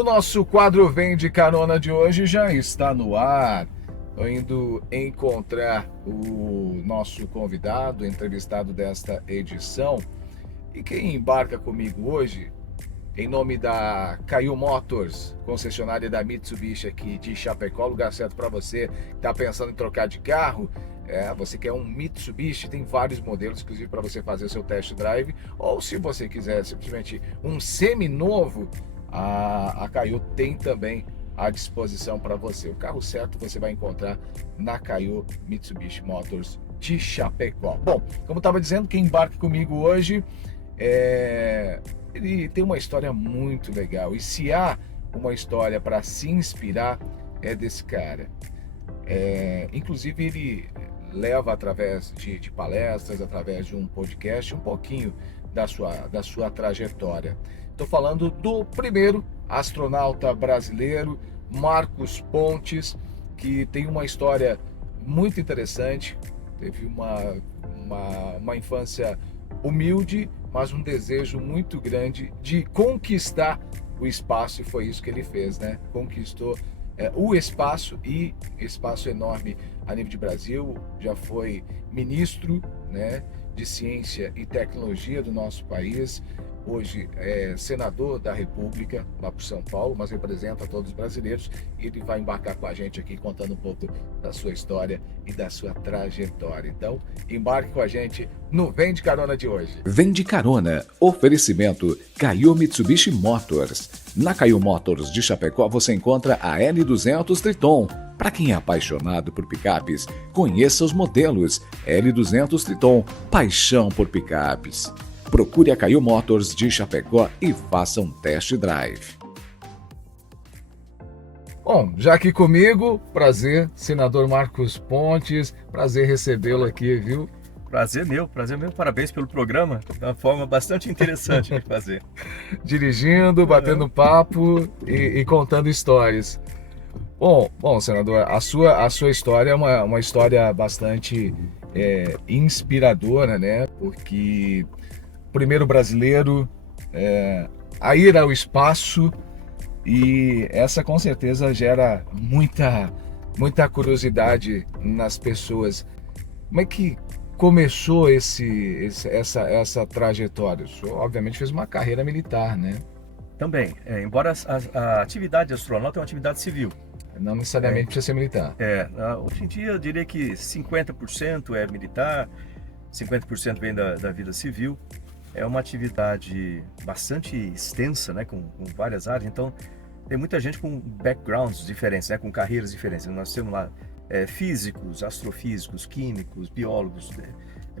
O nosso quadro Vem de Carona de hoje já está no ar. Estou indo encontrar o nosso convidado, entrevistado desta edição. E quem embarca comigo hoje, em nome da Caio Motors, concessionária da Mitsubishi aqui de Chapecó, lugar certo para você que está pensando em trocar de carro. Você quer um Mitsubishi, tem vários modelos, inclusive para você fazer o seu test drive. Ou se você quiser simplesmente um seminovo, a Caio tem também à disposição para você. O carro certo você vai encontrar na Caio Mitsubishi Motors de Chapecó. Bom, como estava dizendo, quem embarca comigo hoje ele tem uma história muito legal. E se há uma história para se inspirar, é desse cara. Inclusive ele leva através de palestras, através de um podcast, um pouquinho da sua trajetória. Estou falando do primeiro astronauta brasileiro, Marcos Pontes, que tem uma história muito interessante. Teve uma infância humilde, mas um desejo muito grande de conquistar o espaço, e foi isso que ele fez, né? Conquistou o espaço, e espaço enorme a nível de Brasil. Já foi ministro, né, de Ciência e Tecnologia do nosso país. Hoje é senador da República, lá por São Paulo, mas representa todos os brasileiros. Ele vai embarcar com a gente aqui contando um pouco da sua história e da sua trajetória. Então, embarque com a gente no Vem de Carona de hoje. Vem de Carona, oferecimento Caio Mitsubishi Motors. Na Caio Motors de Chapecó você encontra a L200 Triton. Para quem é apaixonado por picapes, conheça os modelos L200 Triton, paixão por picapes. Procure a Caio Motors de Chapecó e faça um test drive. Bom, já aqui comigo, prazer, senador Marcos Pontes, prazer recebê-lo aqui, viu? Prazer meu, parabéns pelo programa, é uma forma bastante interessante de fazer. Dirigindo, batendo papo e contando histórias. Bom, senador, a sua história é uma história bastante inspiradora, né? Porque primeiro brasileiro a ir ao espaço, e essa com certeza gera muita curiosidade nas pessoas. Como é que começou essa trajetória? O senhor obviamente fez uma carreira militar, né? Também, embora a atividade astronauta é uma atividade civil. Não necessariamente precisa ser militar. Hoje em dia eu diria que 50% é militar, 50% vem da vida civil. É uma atividade bastante extensa, né, com várias áreas. Então tem muita gente com backgrounds diferentes, né, com carreiras diferentes. Nós temos lá físicos, astrofísicos, químicos, biólogos,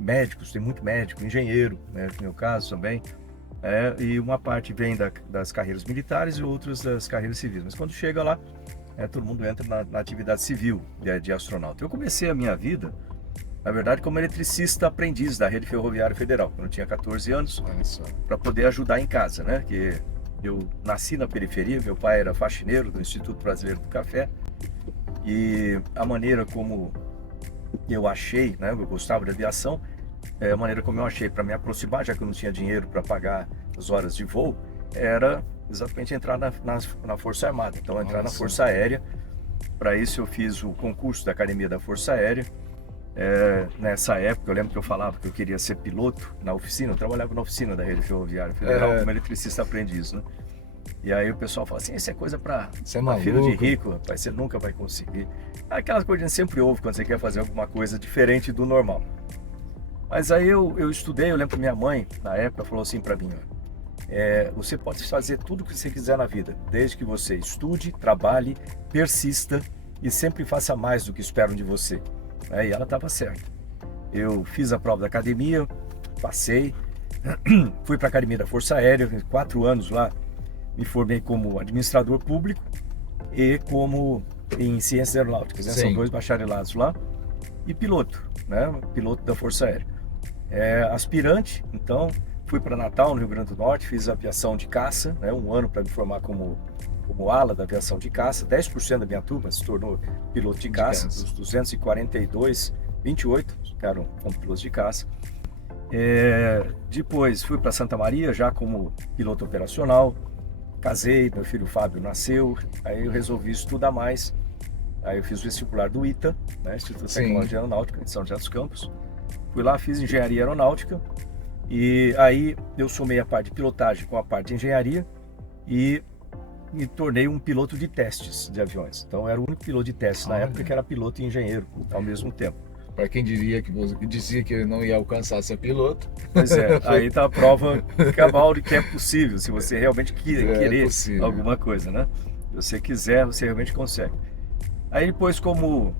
médicos, tem muito médico, engenheiro, né, no meu caso também. E uma parte vem das carreiras militares e outras das carreiras civis. Mas quando chega lá, todo mundo entra na atividade civil de astronauta. Eu comecei a minha vida, na verdade, como eletricista aprendiz da Rede Ferroviária Federal, quando eu tinha 14 anos, para poder ajudar em casa, né? Que eu nasci na periferia, meu pai era faxineiro do Instituto Brasileiro do Café, e a maneira como eu achei, né? Eu gostava de aviação, a maneira como eu achei para me aproximar, já que eu não tinha dinheiro para pagar as horas de voo, era exatamente entrar na Força Armada. Então, entrar na Força Aérea. Para isso eu fiz o concurso da Academia da Força Aérea. Nessa época eu lembro que eu falava que eu queria ser piloto na oficina. Eu trabalhava na oficina da Rede Ferroviária Federal como eletricista aprendiz, né? E aí o pessoal fala assim: isso é coisa para filho de rico, rapaz, você nunca vai conseguir. Aquelas coisas que a gente sempre ouve quando você quer fazer alguma coisa diferente do normal. Mas aí eu estudei. Eu lembro que minha mãe na época falou assim para mim: você pode fazer tudo o que você quiser na vida, desde que você estude, trabalhe, persista e sempre faça mais do que esperam de você. E ela estava certa. Eu fiz a prova da academia, passei, fui para a Academia da Força Aérea, 4 anos lá, me formei como administrador público e como em ciências aeronáuticas, né? São 2 bacharelados lá, e piloto, né? Piloto da Força Aérea. Aspirante, então fui para Natal, no Rio Grande do Norte, fiz aviação de caça, né? 1 ano para me formar como ala da aviação de caça. 10% da minha turma se tornou piloto de caça. Dos 242, 28 ficaram como pilotos de caça. Depois fui para Santa Maria já como piloto operacional. casei, meu filho Fábio nasceu, aí eu resolvi estudar mais. Aí eu fiz o vestibular do ITA, né, Instituto de Tecnologia Aeronáutica, de São José dos Campos. Fui lá, fiz engenharia aeronáutica e aí eu somei a parte de pilotagem com a parte de engenharia e me tornei um piloto de testes de aviões. Então eu era o único piloto de testes na época que era piloto e engenheiro ao mesmo tempo. Para quem diria que você dizia que não ia alcançar ser piloto. Pois é, aí tá a prova cabal de que é possível, se você realmente querer alguma coisa, né? Se você quiser, você realmente consegue. Aí depois, como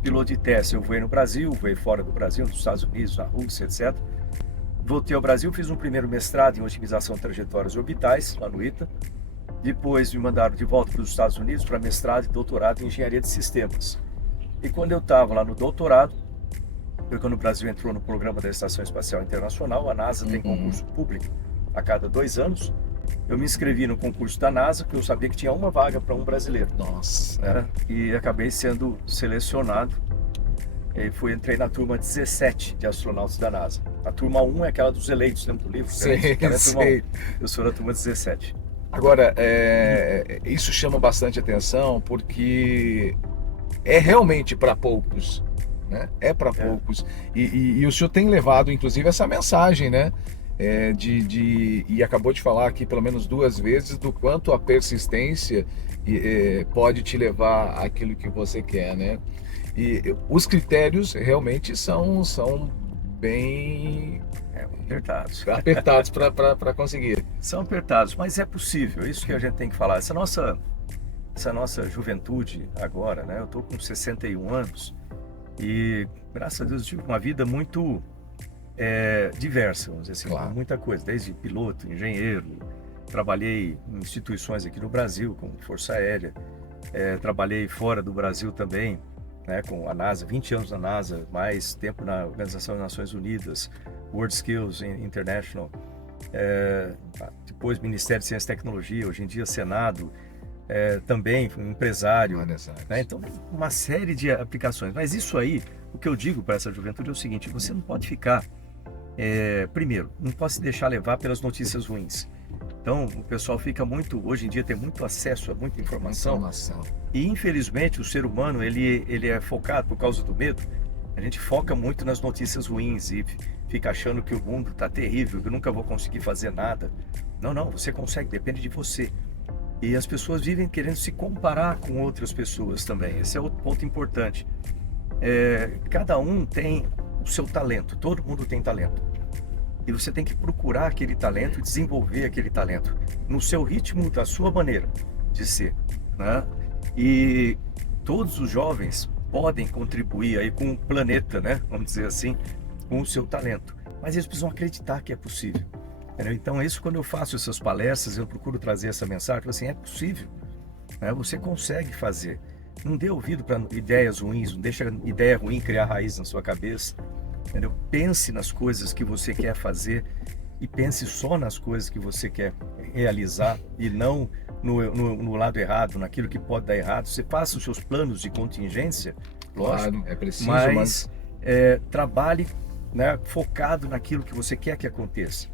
piloto de teste, eu voei no Brasil, voei fora do Brasil, nos Estados Unidos, na Rússia, etc. Voltei ao Brasil, fiz um primeiro mestrado em otimização de trajetórias orbitais, lá no ITA. Depois me mandaram de volta para os Estados Unidos para mestrado e doutorado em engenharia de sistemas. E quando eu estava lá no doutorado, foi quando o Brasil entrou no programa da Estação Espacial Internacional. A NASA tem concurso público a cada 2 anos. Eu me inscrevi no concurso da NASA, porque eu sabia que tinha uma vaga para um brasileiro. Nossa. Né? E acabei sendo selecionado. E entrei na turma 17 de astronautas da NASA. A turma 1 é aquela dos eleitos, lembra do livro? Sim, sim. Eu sou da turma 17. Agora, isso chama bastante atenção porque é realmente para poucos, né? É para poucos. E o senhor tem levado, inclusive, essa mensagem, né? E acabou de falar aqui pelo menos 2 vezes do quanto a persistência pode te levar àquilo que você quer, né? E os critérios realmente são bem apertados para conseguir. São apertados, mas é possível, isso que a gente tem que falar. Essa nossa juventude agora, né? Eu estou com 61 anos e, graças a Deus, tive uma vida muito diversa, vamos dizer assim, Claro. muita coisa, desde piloto, engenheiro, trabalhei em instituições aqui no Brasil, como Força Aérea, trabalhei fora do Brasil também, né, com a NASA, 20 anos na NASA, mais tempo na Organização das Nações Unidas, World Skills International, depois Ministério de Ciência e Tecnologia, hoje em dia Senado, também um empresário, né? Então uma série de aplicações. Mas isso aí, o que eu digo para essa juventude é o seguinte: você não pode ficar, primeiro, não pode se deixar levar pelas notícias ruins. Então o pessoal fica muito, hoje em dia tem muito acesso a muita informação. E infelizmente o ser humano ele é focado por causa do medo. A gente foca muito nas notícias ruins e fica achando que o mundo está terrível, que eu nunca vou conseguir fazer nada. Não, você consegue, depende de você. E as pessoas vivem querendo se comparar com outras pessoas também. Esse é outro ponto importante. Cada um tem o seu talento, todo mundo tem talento. E você tem que procurar aquele talento e desenvolver aquele talento no seu ritmo, da sua maneira de ser, né? E todos os jovens podem contribuir aí com o planeta, né? Vamos dizer assim, com o seu talento. Mas eles precisam acreditar que é possível. Entendeu? Então, isso, quando eu faço essas palestras, eu procuro trazer essa mensagem, assim, é possível, né? Você consegue fazer. Não dê ouvido para ideias ruins, não deixa ideia ruim criar raiz na sua cabeça. Entendeu? Pense nas coisas que você quer fazer e pense só nas coisas que você quer realizar e não no lado errado, naquilo que pode dar errado. Você faça os seus planos de contingência, lógico, claro, é preciso, mas trabalhe, né, focado naquilo que você quer que aconteça.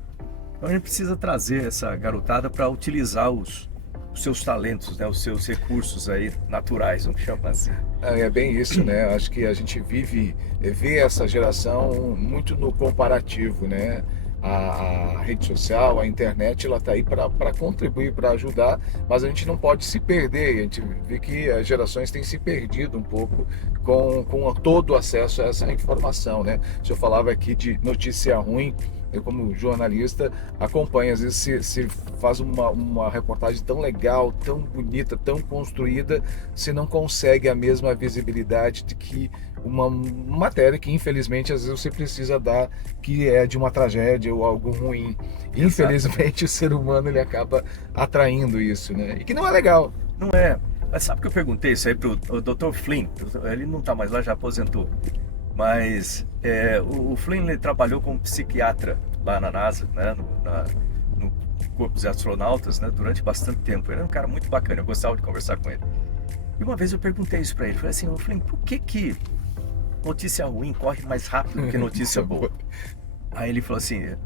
Então a gente precisa trazer essa garotada para utilizar os seus talentos, né, os seus recursos aí naturais, vamos chamar assim. É bem isso, né? Acho que a gente vê essa geração muito no comparativo, né? A rede social, a internet, ela está aí para contribuir, para ajudar, mas a gente não pode se perder. A gente vê que as gerações têm se perdido um pouco com todo o acesso a essa informação, né? O senhor falava aqui de notícia ruim. Eu, como jornalista, acompanho, às vezes se faz uma reportagem tão legal, tão bonita, tão construída, você não consegue a mesma visibilidade de que uma matéria que, infelizmente, às vezes você precisa dar, que é de uma tragédia ou algo ruim. Infelizmente, o ser humano ele acaba atraindo isso, né? E que não é legal. Não é. Mas sabe que eu perguntei isso aí pro Dr. Flynn? Ele não está mais lá, já aposentou. Mas o Flynn ele trabalhou como psiquiatra lá na NASA, né, no Corpo dos Astronautas, né, durante bastante tempo. Ele era um cara muito bacana, eu gostava de conversar com ele. E uma vez eu perguntei isso para ele, falei assim: Flynn, por que notícia ruim corre mais rápido do que notícia boa? Aí ele falou assim: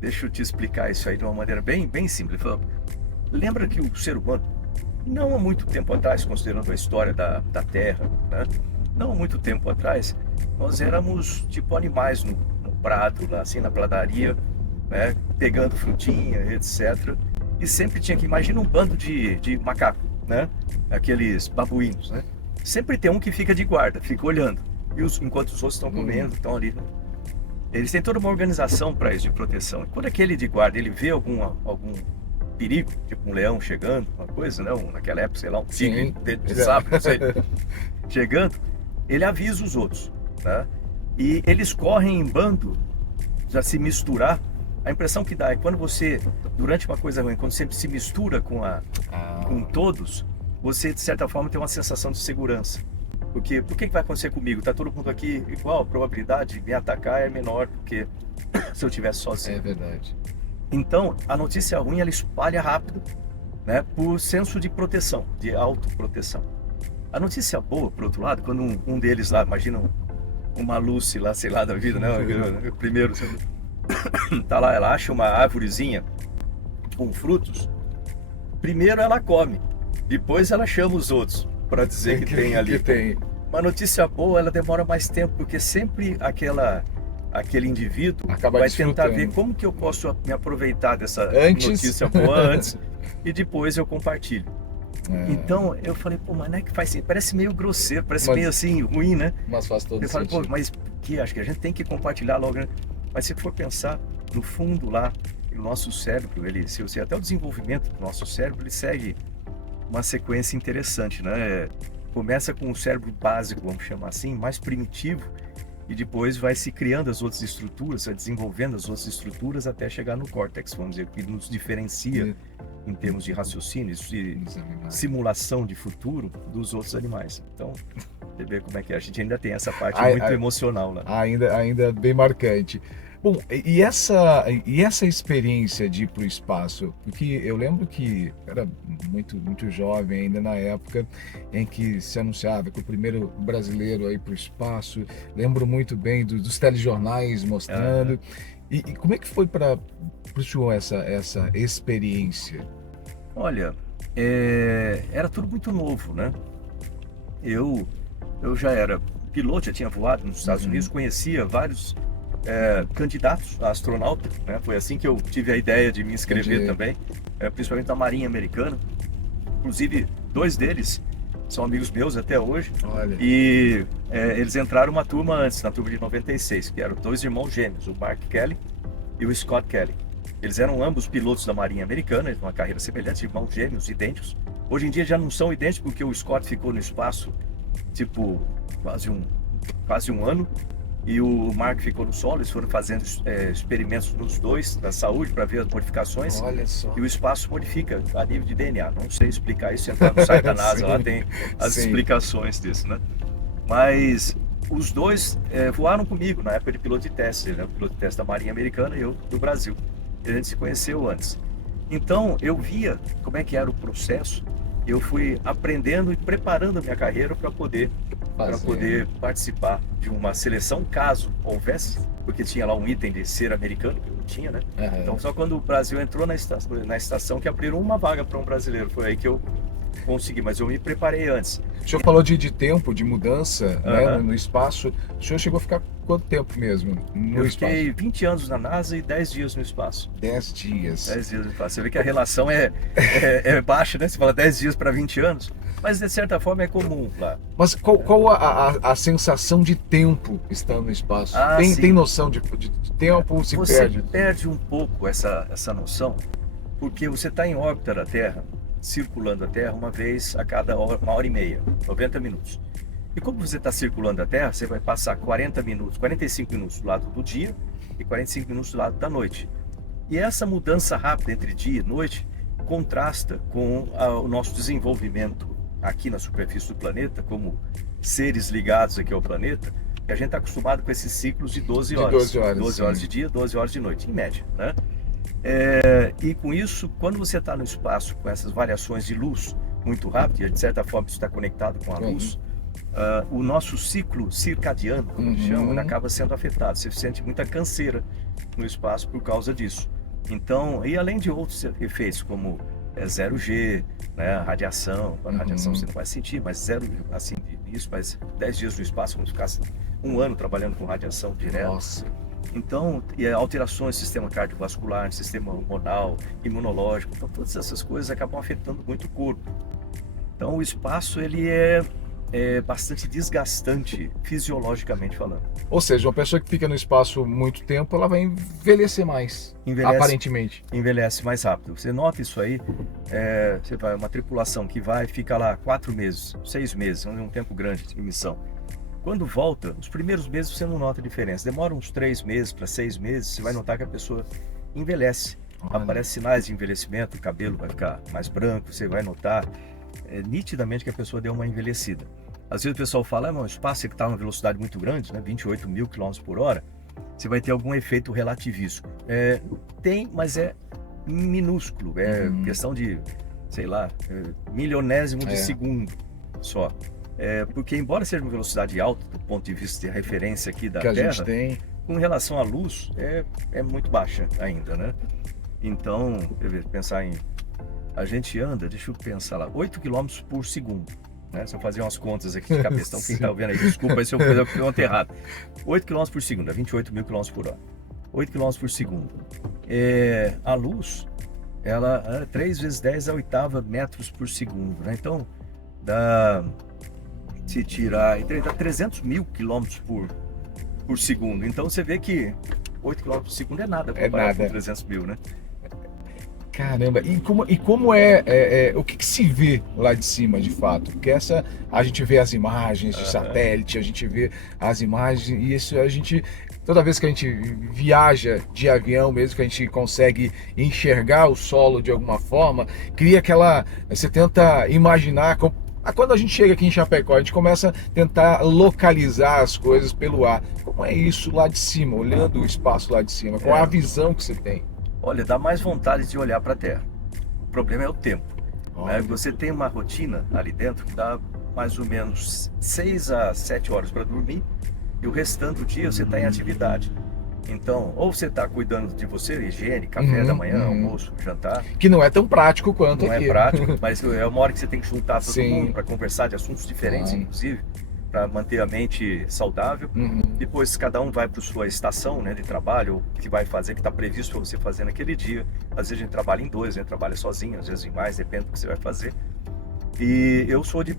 deixa eu te explicar isso aí de uma maneira bem, bem simples. Ele falou: lembra que o ser humano, não há muito tempo atrás, considerando a história da Terra, né? Não há muito tempo atrás, nós éramos tipo animais no prado, lá, assim, na pradaria, né? Pegando frutinha, etc. E sempre tinha que, imagina um bando de macaco, né? Aqueles babuínos, né? Sempre tem um que fica de guarda, fica olhando. E enquanto os outros estão comendo, estão ali, né? Eles têm toda uma organização para isso, de proteção. E quando aquele de guarda, ele vê algum perigo, tipo um leão chegando, uma coisa, não, naquela época, sei lá, um tigre de sapo, não sei, chegando, ele avisa os outros, tá? E eles correm em bando, já se misturar. A impressão que dá é quando você, durante uma coisa ruim, quando você se mistura com todos, você de certa forma tem uma sensação de segurança. Porque o que vai acontecer comigo? Tá todo mundo aqui igual, a probabilidade de me atacar é menor do que se eu estivesse sozinho. É verdade. Então, a notícia ruim, ela espalha rápido, né, por senso de proteção, de autoproteção. A notícia boa, por outro lado, quando um deles lá, imagina uma Lucy lá, sei lá, da vida, né, o primeiro, tá lá, ela acha uma árvorezinha com frutos, primeiro ela come, depois ela chama os outros para dizer que tem ali. Que tem. Uma notícia boa, ela demora mais tempo, porque sempre aquele indivíduo Acaba vai tentar desfrutando. ver como que eu posso me aproveitar dessa Antes. notícia boa antes e depois eu compartilho. É. Então eu falei, pô, mas não é que faz assim, parece meio grosseiro, parece Mas- meio assim, ruim, né? Mas faz todo Eu falei, pô, sentido. mas que acho que a gente tem que compartilhar logo, né? Mas se for pensar, no fundo lá, o nosso cérebro, ele, se você até o desenvolvimento do nosso cérebro, ele segue uma sequência interessante, né? Começa com o cérebro básico, vamos chamar assim, mais primitivo, e depois vai se criando as outras estruturas, vai desenvolvendo as outras estruturas até chegar no córtex, vamos dizer, que nos diferencia em termos de raciocínio, de Os animais. simulação de futuro dos outros animais. Então, você vê como é que é. A gente ainda tem essa parte Ai, muito ai. emocional lá. Ainda bem marcante. Bom, e essa experiência de ir para o espaço? Porque eu lembro que era muito jovem ainda na época em que se anunciava que o primeiro brasileiro a ir para o espaço. Lembro muito bem dos telejornais mostrando. E como é que foi para o senhor essa experiência? Olha, era tudo muito novo, né? Eu já era piloto, já tinha voado nos Estados Unidos, conhecia vários candidatos a astronauta, né? Foi assim que eu tive a ideia de me inscrever Entendi. também, principalmente na Marinha Americana. Inclusive, 2 deles são amigos meus até hoje. Olha, E eles entraram uma turma antes, na turma de 96, que eram 2 irmãos gêmeos, o Mark Kelly e o Scott Kelly. Eles eram ambos pilotos da Marinha Americana, uma carreira semelhante, irmãos gêmeos, idênticos. Hoje em dia já não são idênticos, porque o Scott ficou no espaço, tipo, quase um ano, e o Mark ficou no solo. Eles foram fazendo experimentos nos dois, da saúde, para ver as modificações. olha só. E o espaço modifica a nível de DNA. Não sei explicar isso, entrar no site da NASA, lá Sim, tem as sim. explicações disso, né? Mas os dois voaram comigo na época de piloto de teste, né? O piloto de teste da Marinha Americana e eu do Brasil. E a gente se conheceu antes. Então eu via como é que era o processo. Eu fui aprendendo e preparando a minha carreira para poder participar de uma seleção, caso houvesse, porque tinha lá um item de ser americano, que eu não tinha, né? Aham. Então só quando o Brasil entrou na estação que abriram uma vaga para um brasileiro. Foi aí que eu consegui, mas eu me preparei antes. O senhor falou de tempo, de mudança, né, Aham. no espaço. O senhor chegou a ficar quanto tempo mesmo no Eu espaço? fiquei 20 anos na NASA e 10 dias no espaço. 10 dias. 10 dias no espaço. Você vê que a relação é baixa, né? Você fala 10 dias para 20 anos, mas de certa forma é comum lá. Mas qual a sensação de tempo estando no espaço? Ah, sim. Tem noção de tempo ou se Você perde? perde um pouco essa noção, porque você está em órbita da Terra, circulando a Terra uma vez a cada uma hora e meia, 90 minutos. E como você está circulando a Terra, você vai passar 45 minutos do lado do dia e 45 minutos do lado da noite. E essa mudança rápida entre dia e noite contrasta com o nosso desenvolvimento aqui na superfície do planeta, como seres ligados aqui ao planeta, que a gente está acostumado com esses ciclos de 12 horas. 12 horas, 12 horas sim. de dia, 12 horas de noite, em média, né? E com isso, quando você está no espaço com essas variações de luz muito rápidas, e de certa forma isso está conectado com a Uhum. luz, o nosso ciclo circadiano, como eles Uhum. chamam, ele acaba sendo afetado. Você sente muita canseira no espaço por causa disso. Então, e além de outros efeitos, como é 0G, né? Radiação, a radiação Uhum. você não vai sentir, mas zero, assim, isso, mas 10 dias no espaço, como se ficasse um ano trabalhando com radiação direto. Nossa. Então, e alterações no sistema cardiovascular, no sistema hormonal, imunológico, então todas essas coisas acabam afetando muito o corpo. Então, o espaço, ele é bastante desgastante, fisiologicamente falando. Ou seja, uma pessoa que fica no espaço muito tempo, ela vai envelhecer mais, Envelhece. aparentemente. Envelhece mais rápido. Você nota isso aí, você vai, uma tripulação que vai, fica lá 4 meses, 6 meses, um tempo grande de missão. Quando volta, os primeiros meses você não nota a diferença. Demora uns 3 meses para 6 meses, você vai notar que a pessoa envelhece. Olha. Aparecem sinais de envelhecimento, o cabelo vai ficar mais branco, você vai notar nitidamente que a pessoa deu uma envelhecida. Às vezes o pessoal fala, o espaço que está a uma velocidade muito grande, né, 28 mil km por hora, você vai ter algum efeito relativístico. Tem, mas é minúsculo, questão de, sei lá, milionésimo de segundo só. Porque embora seja uma velocidade alta do ponto de vista de referência aqui da Que a Terra, gente tem. com relação à luz, é muito baixa ainda, né? Então, pensar em... A gente anda, deixa eu pensar lá, 8 km por segundo. Né? Se eu fazer umas contas aqui de cabeça, então quem está vendo aí, desculpa se eu fizer a conta errada. 8 km por segundo, é 28 mil km por hora. 8 km por segundo. A luz, ela é 3 vezes 10 a oitava metros por segundo. Né? Então, se tirar, dá 300 mil quilômetros por segundo. Então você vê que 8 km por segundo é nada comparado com 300 mil, né? Caramba, e como o que se vê lá de cima de fato? Porque a gente vê as imagens de satélite, a gente vê as imagens, e isso a gente, toda vez que a gente viaja de avião mesmo, que a gente consegue enxergar o solo de alguma forma, cria você tenta imaginar quando a gente chega aqui em Chapecó, a gente começa a tentar localizar as coisas pelo ar. Como é isso lá de cima, olhando o espaço lá de cima? Qual é a visão que você tem? Olha, dá mais vontade de olhar para a Terra. O problema é o tempo. Né? Você tem uma rotina ali dentro que dá mais ou menos 6 a 7 horas para dormir e o restante do dia você está em atividade. Então, ou você está cuidando de você, higiene, café da manhã, almoço, jantar. Que não é tão prático quanto não aqui. Não é prático, mas é uma hora que você tem que juntar todo Sim. mundo para conversar de assuntos diferentes, inclusive, para manter a mente saudável. Depois cada um vai para sua estação, né, de trabalho, ou que vai fazer, que está previsto para você fazer naquele dia. Às vezes a gente trabalha em dois, a gente trabalha sozinho, às vezes em mais, depende do que você vai fazer. E eu sou de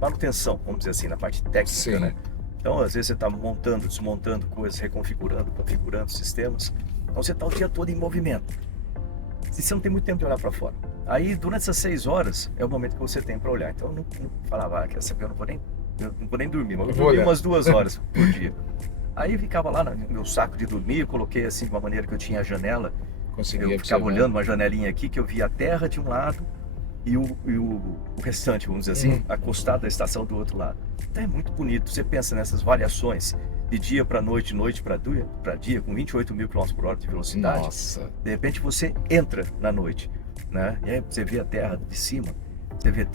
manutenção, vamos dizer assim, na parte técnica, Sim. né? Então, às vezes você está montando, desmontando coisas, reconfigurando, configurando sistemas. Então, você está o dia todo em movimento. E você não tem muito tempo de olhar para fora. Aí, durante essas 6 horas, é o momento que você tem para olhar. Então, eu não falava, quer saber, eu não vou nem dormir, mas eu dormi umas 2 horas por dia. Aí, eu ficava lá no meu saco de dormir, eu coloquei assim, de uma maneira que eu tinha a janela. Eu ficava olhando uma janelinha aqui, que eu via a terra de um lado e o restante, vamos dizer assim, acostado da estação do outro lado. Então é muito bonito. Você pensa nessas variações de dia para noite, noite para dia, com 28 mil km por hora de velocidade. Nossa. De repente você entra na noite, né? E aí você vê a terra de cima, você vê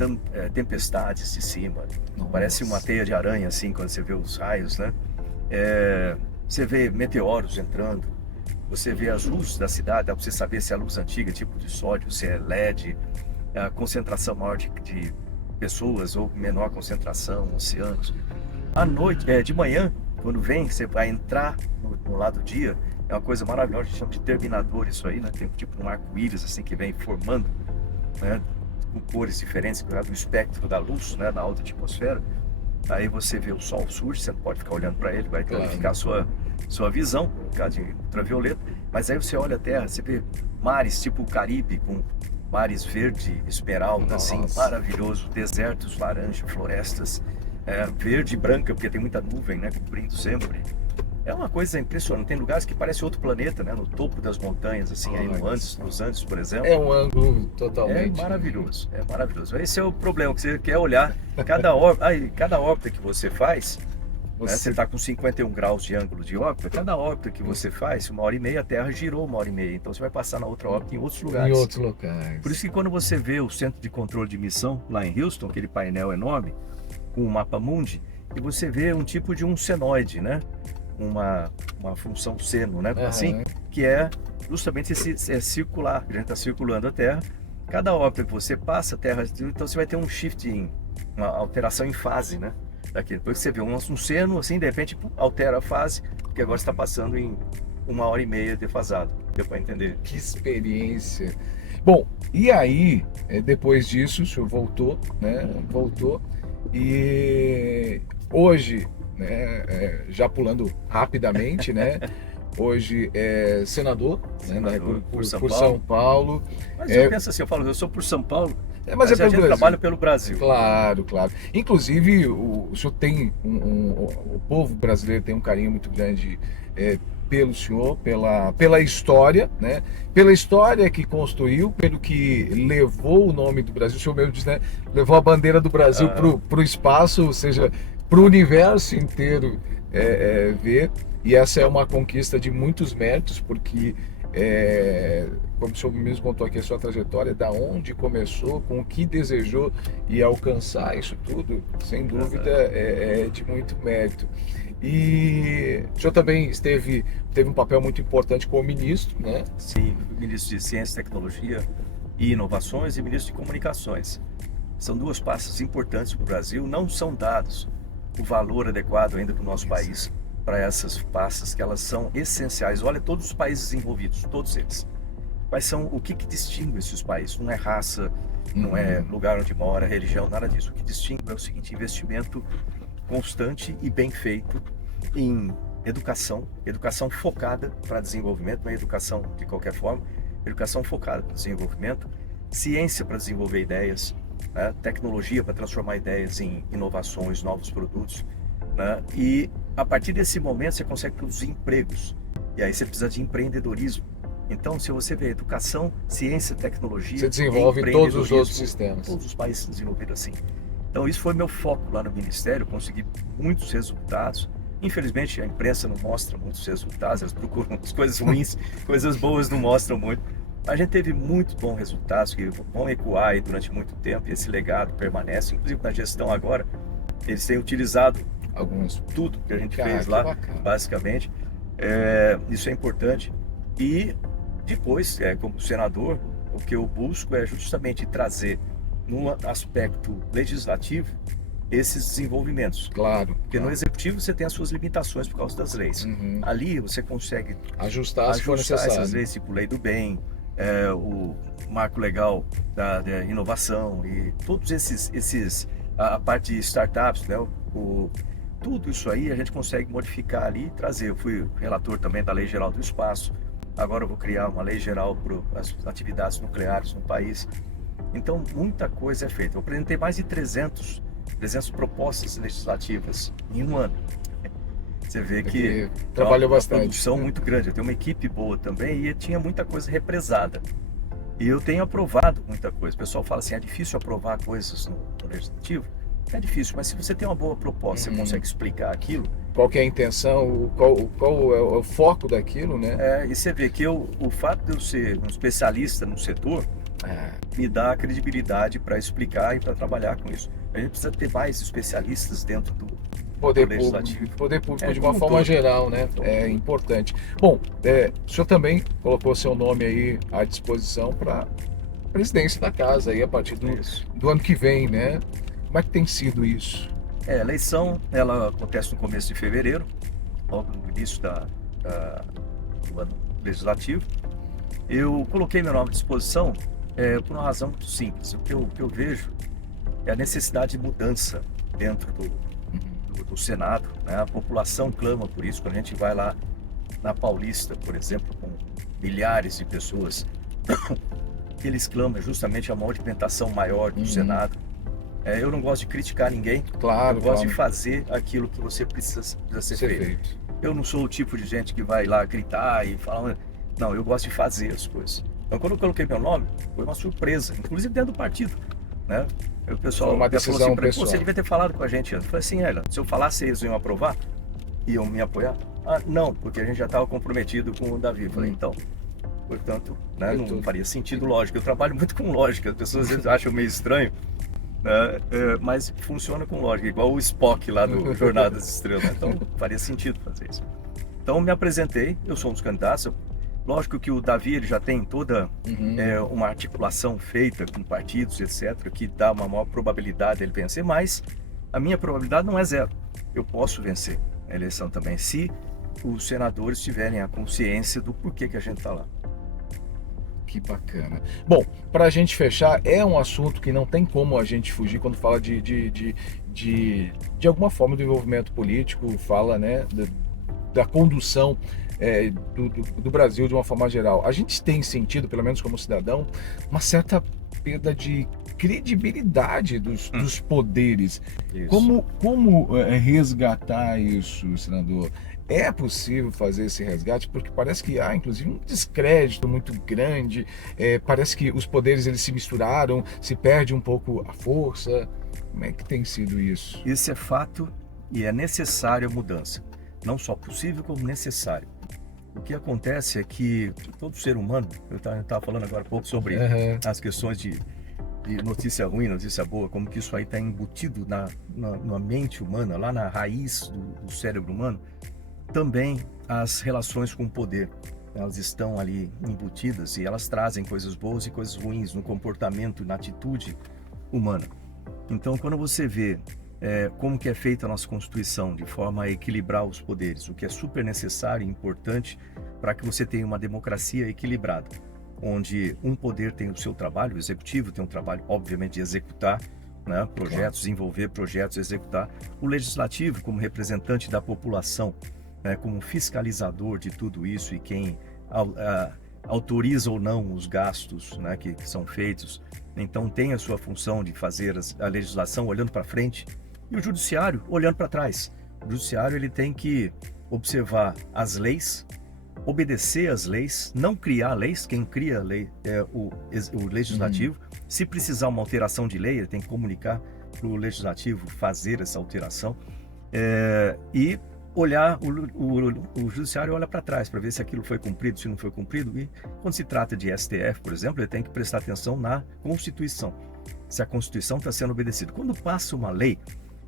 tempestades de cima. Nossa. Parece uma teia de aranha, assim, quando você vê os raios, né? Você vê meteoros entrando. Você vê as luzes da cidade, dá para você saber se é luz antiga, tipo de sódio, se é LED, a concentração maior de pessoas ou menor concentração, oceanos. À noite, de manhã, quando vem, você vai entrar no lado do dia, é uma coisa maravilhosa, a gente chama de terminador isso aí, né? Tem tipo um arco-íris assim que vem formando, né? Com cores diferentes, do espectro da luz, né? Na alta atmosfera. Aí você vê o sol surge, você não pode ficar olhando para ele, vai danificar a sua visão, por causa de ultravioleta. Mas aí você olha a Terra, você vê mares tipo o Caribe, com mares verde, esmeralda, assim, maravilhoso, desertos, laranja, florestas, verde e branca, porque tem muita nuvem, né, cobrindo sempre. É uma coisa impressionante, tem lugares que parece outro planeta, né, no topo das montanhas, assim, aí nos Andes, por exemplo. É um ângulo totalmente... É maravilhoso. Esse é o problema, que você quer olhar cada órbita que você faz, né, você está com 51 graus de ângulo de órbita, cada órbita que você faz, 1h30, a Terra girou 1h30, então você vai passar na outra órbita em outros lugares. Em outros locais. Por isso que quando você vê o centro de controle de missão lá em Houston, aquele painel enorme, com o mapa mundi, e você vê um tipo de um senoide, né? Uma função seno, né? Assim, que é justamente esse circular. A gente está circulando a Terra cada órbita que você passa, a Terra, então você vai ter um shift, uma alteração em fase, né? Daqui. Depois você vê um seno, assim, de repente altera a fase, porque agora está passando em 1h30 defasado. Deu para entender? Que experiência. Bom, e aí, depois disso, o senhor voltou, né? Voltou. E hoje, né, já pulando rapidamente, né? Hoje é senador, né, por São Paulo. Mas eu penso assim, eu sou por São Paulo, mas a gente trabalha pelo Brasil. Claro, claro. Inclusive, o senhor tem o povo brasileiro tem um carinho muito grande pelo senhor, pela história, né? Pela história que construiu, pelo que levou o nome do Brasil. O senhor mesmo diz, né? Levou a bandeira do Brasil para o espaço, ou seja, para o universo inteiro ver. E essa é uma conquista de muitos méritos, porque como o senhor mesmo contou aqui a sua trajetória, da onde começou, com o que desejou e alcançar isso tudo, sem dúvida, é de muito mérito. E o senhor também teve um papel muito importante como ministro, né? Sim, ministro de Ciência, Tecnologia e Inovações e ministro de Comunicações. São duas pastas importantes para o Brasil, não são dados o valor adequado ainda para o nosso país, para essas pastas, que elas são essenciais. Olha, todos os países envolvidos, todos eles. Quais são, o que distingue esses países? Não é raça, não é lugar onde mora, religião, nada disso. O que distingue é o seguinte: investimento constante e bem feito em educação focada para desenvolvimento, não é educação de qualquer forma, educação focada para desenvolvimento, ciência para desenvolver ideias, né? Tecnologia para transformar ideias em inovações, novos produtos, né? E a partir desse momento você consegue produzir empregos, e aí você precisa de empreendedorismo. Então, se você vê educação, ciência, tecnologia, você desenvolve todos os outros sistemas. Todos os países desenvolveram assim. Então, isso foi meu foco lá no Ministério, consegui muitos resultados. Infelizmente, a imprensa não mostra muitos resultados, eles procuram as coisas ruins, coisas boas não mostram muito. A gente teve muito bons resultados que vão ecoar aí durante muito tempo, e esse legado permanece, inclusive na gestão agora. Eles têm utilizado tudo que a gente fez lá, basicamente. Isso é importante. E depois, como senador, o que eu busco é justamente trazer, no aspecto legislativo, esses desenvolvimentos. Claro. Porque no executivo você tem as suas limitações por causa das leis. Ali você consegue ajustar essas leis, tipo Lei do Bem, o marco legal da inovação e todos a parte de startups, né? Tudo isso aí a gente consegue modificar ali e trazer. Eu fui relator também da Lei Geral do Espaço. Agora eu vou criar uma lei geral para as atividades nucleares no país. Então, muita coisa é feita. Eu apresentei mais de 300 propostas legislativas em um ano. Você vê que trabalhou bastante. Uma produção muito grande. Eu tenho uma equipe boa também e tinha muita coisa represada. E eu tenho aprovado muita coisa. O pessoal fala assim, é difícil aprovar coisas no legislativo? É difícil, mas se você tem uma boa proposta, você consegue explicar aquilo. Qual que é a intenção, qual é o foco daquilo, né? E você vê que o fato de eu ser um especialista no setor me dá credibilidade para explicar e para trabalhar com isso. A gente precisa ter mais especialistas dentro do legislativo. Poder público de uma forma geral, né? É importante. Bom, o senhor também colocou seu nome aí à disposição para presidência da casa aí a partir do ano que vem, né? Como é que tem sido isso? A eleição, ela acontece no começo de fevereiro, logo no início do ano legislativo. Eu coloquei meu nome à disposição por uma razão muito simples. O que eu vejo é a necessidade de mudança dentro do Senado, né? A população clama por isso. Quando a gente vai lá na Paulista, por exemplo, com milhares de pessoas, eles clamam justamente a movimentação maior do Senado. Eu não gosto de criticar ninguém, eu gosto de fazer aquilo que você precisa ser feito. Eu não sou o tipo de gente que vai lá gritar e falar, não, eu gosto de fazer as coisas. Então, quando eu coloquei meu nome, foi uma surpresa, inclusive dentro do partido, né? O pessoal foi uma decisão falou assim, pessoal. Você devia ter falado com a gente antes. Eu falei assim, se eu falasse, eles iam aprovar? Iam me apoiar? Não, porque a gente já estava comprometido com o Davi. Eu falei, então, portanto, né, não faria sentido lógica. Eu trabalho muito com lógica, as pessoas às vezes acham meio estranho, mas funciona com lógica, igual o Spock lá do Jornada das Estrelas. Então faria sentido fazer isso. Então me apresentei, eu sou um dos candidatos, Lógico que o Davi ele já tem toda Uhum. uma articulação feita com partidos, etc., que dá uma maior probabilidade dele vencer, mas a minha probabilidade não é zero. Eu posso vencer a eleição também, se os senadores tiverem a consciência do porquê que a gente está lá. Que bacana. Bom, para a gente fechar, é um assunto que não tem como a gente fugir quando fala de alguma forma do envolvimento político, fala, né, da condução do Brasil de uma forma geral. A gente tem sentido, pelo menos como cidadão, uma certa perda de credibilidade dos poderes. Isso. Como resgatar isso, senador? É possível fazer esse resgate? Porque parece que há, inclusive, um descrédito muito grande. Parece que os poderes eles se misturaram, se perde um pouco a força. Como é que tem sido isso? Isso é fato e é necessário a mudança. Não só possível, como necessário. O que acontece é que todo ser humano, eu estava falando agora há pouco sobre as questões de notícia ruim, notícia boa, como que isso aí está embutido na mente humana, lá na raiz do cérebro humano. Também as relações com o poder, elas estão ali embutidas e elas trazem coisas boas e coisas ruins no comportamento, na atitude humana. Então, quando você vê como que é feita a nossa Constituição de forma a equilibrar os poderes, o que é super necessário e importante para que você tenha uma democracia equilibrada, onde um poder tem o seu trabalho, o executivo tem um trabalho, obviamente, de executar, né, projetos, desenvolver projetos, executar, o legislativo como representante da população, como fiscalizador de tudo isso e quem autoriza ou não os gastos, né, que são feitos. Então tem a sua função de fazer a legislação olhando para frente e o judiciário olhando para trás. O judiciário ele tem que observar as leis, obedecer às leis, não criar leis. Quem cria a lei é o legislativo. Se precisar uma alteração de lei, ele tem que comunicar para o legislativo fazer essa alteração e olhar, o judiciário olha para trás para ver se aquilo foi cumprido, se não foi cumprido. E quando se trata de STF, por exemplo, ele tem que prestar atenção na Constituição, se a Constituição está sendo obedecida. Quando passa uma lei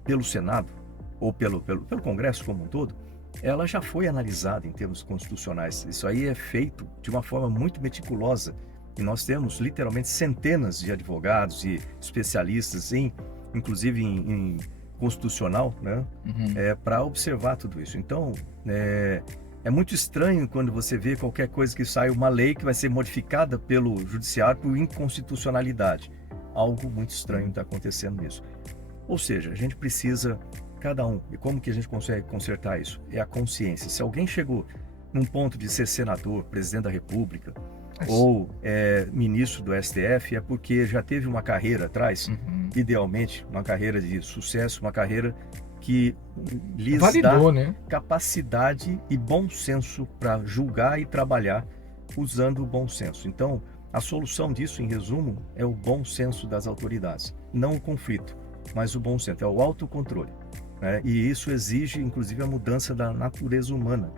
pelo Senado ou pelo Congresso como um todo, ela já foi analisada em termos constitucionais. Isso aí é feito de uma forma muito meticulosa e nós temos literalmente centenas de advogados e especialistas inclusive em constitucional, né, para observar tudo isso. Então, é muito estranho quando você vê qualquer coisa que sai uma lei que vai ser modificada pelo judiciário por inconstitucionalidade. Algo muito estranho está acontecendo nisso. Ou seja, a gente precisa, cada um, e como que a gente consegue consertar isso? É a consciência. Se alguém chegou num ponto de ser senador, presidente da República, ou ministro do STF, é porque já teve uma carreira atrás, idealmente uma carreira de sucesso, uma carreira que lhes Validou, dá né? capacidade e bom senso para julgar e trabalhar usando o bom senso. Então, a solução disso, em resumo, é o bom senso das autoridades. Não o conflito, mas o bom senso, é o autocontrole. E isso exige, inclusive, a mudança da natureza humana.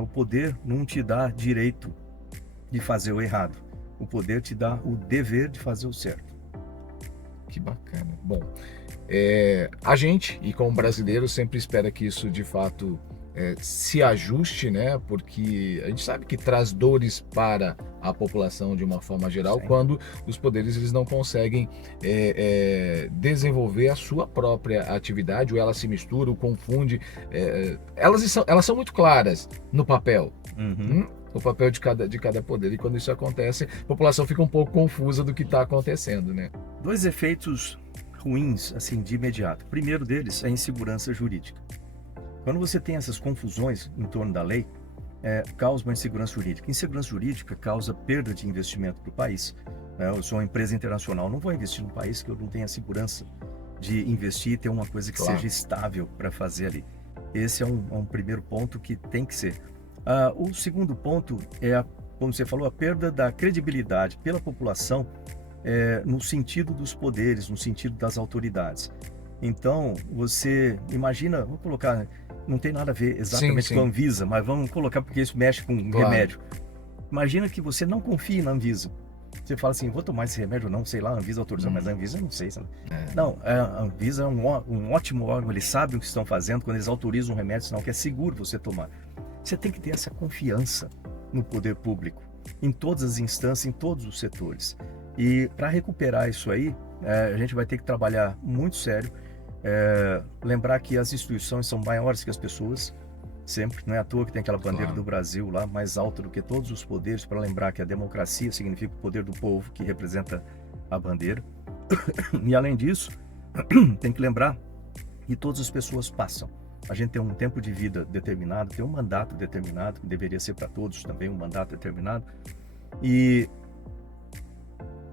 O poder não te dá direito de fazer o errado. O poder te dá o dever de fazer o certo. Que bacana. Bom, a gente, e como brasileiro, sempre espera que isso de fato se ajuste, né? Porque a gente sabe que traz dores para a população de uma forma geral. Sim. Quando os poderes eles não conseguem desenvolver a sua própria atividade, ou ela se mistura, ou confunde. Elas são muito claras no papel. O papel de cada poder. E quando isso acontece, a população fica um pouco confusa do que está acontecendo, né? Dois efeitos ruins, assim, de imediato. O primeiro deles é a insegurança jurídica. Quando você tem essas confusões em torno da lei, causa uma insegurança jurídica. Insegurança jurídica causa perda de investimento para o país. Eu sou uma empresa internacional, não vou investir num país que eu não tenha segurança de investir e ter uma coisa que seja estável para fazer ali. Esse é um primeiro ponto que tem que ser. O segundo ponto é, como você falou, a perda da credibilidade pela população no sentido dos poderes, no sentido das autoridades. Então, você imagina, vou colocar, não tem nada a ver exatamente com a Anvisa, mas vamos colocar porque isso mexe com remédio. Imagina que você não confie na Anvisa. Você fala assim, vou tomar esse remédio ou não, sei lá, a Anvisa autorizou, mas a Anvisa eu não sei. Sabe? Não, a Anvisa é um ótimo órgão, eles sabem o que estão fazendo quando eles autorizam um remédio, sinal que é seguro você tomar. Você tem que ter essa confiança no poder público, em todas as instâncias, em todos os setores. E para recuperar isso aí, a gente vai ter que trabalhar muito sério, lembrar que as instituições são maiores que as pessoas, sempre, não é à toa que tem aquela bandeira do Brasil lá, mais alta do que todos os poderes, para lembrar que a democracia significa o poder do povo, que representa a bandeira. E além disso, tem que lembrar que todas as pessoas passam. A gente tem um tempo de vida determinado, tem um mandato determinado, que deveria ser para todos também um mandato determinado. E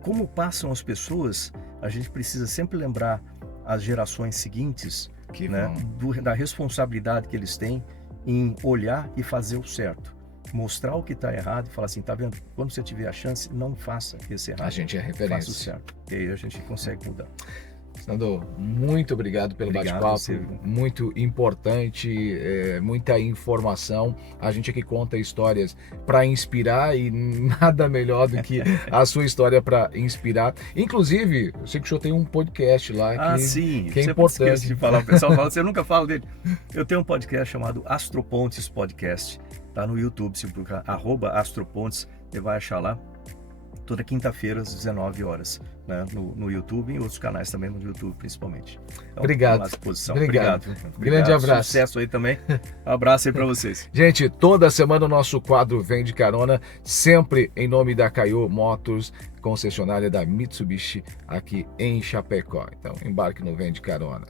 como passam as pessoas, a gente precisa sempre lembrar as gerações seguintes, né, da responsabilidade que eles têm em olhar e fazer o certo. Mostrar o que está errado e falar assim, tá vendo? Quando você tiver a chance, não faça esse errado. A gente é referência. Faça o certo. E aí a gente consegue mudar. Sandro, muito obrigado pelo bate-papo, muito importante, muita informação. A gente aqui conta histórias para inspirar e nada melhor do que a sua história para inspirar. Inclusive, eu sei que o senhor tem um podcast lá sim, que é importante. De falar, o pessoal fala, você nunca fala dele. Eu tenho um podcast chamado Astropontes Podcast, tá no YouTube, se procurar @astropontes, você vai achar lá. Toda quinta-feira, às 19 horas, né, no YouTube e em outros canais também, no YouTube principalmente. Então, obrigado. À disposição. Obrigado. Grande abraço. Sucesso aí também. Um abraço aí para vocês. Gente, toda semana o nosso quadro Vem de Carona, sempre em nome da Caio Motors, concessionária da Mitsubishi aqui em Chapecó. Então, embarque no Vem de Carona.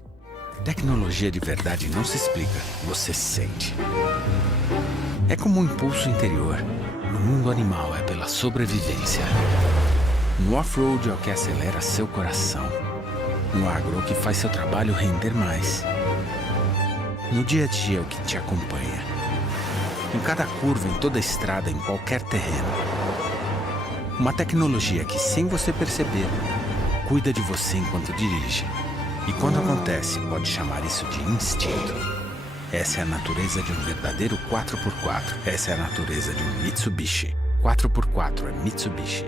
Tecnologia de verdade não se explica, você sente. É como um impulso interior. No mundo animal é pela sobrevivência. No off-road é o que acelera seu coração. No agro é o que faz seu trabalho render mais. No dia a dia é o que te acompanha. Em cada curva, em toda estrada, em qualquer terreno. Uma tecnologia que, sem você perceber, cuida de você enquanto dirige. E quando acontece, pode chamar isso de instinto. Essa é a natureza de um verdadeiro 4x4. Essa é a natureza de um Mitsubishi. 4x4 é Mitsubishi.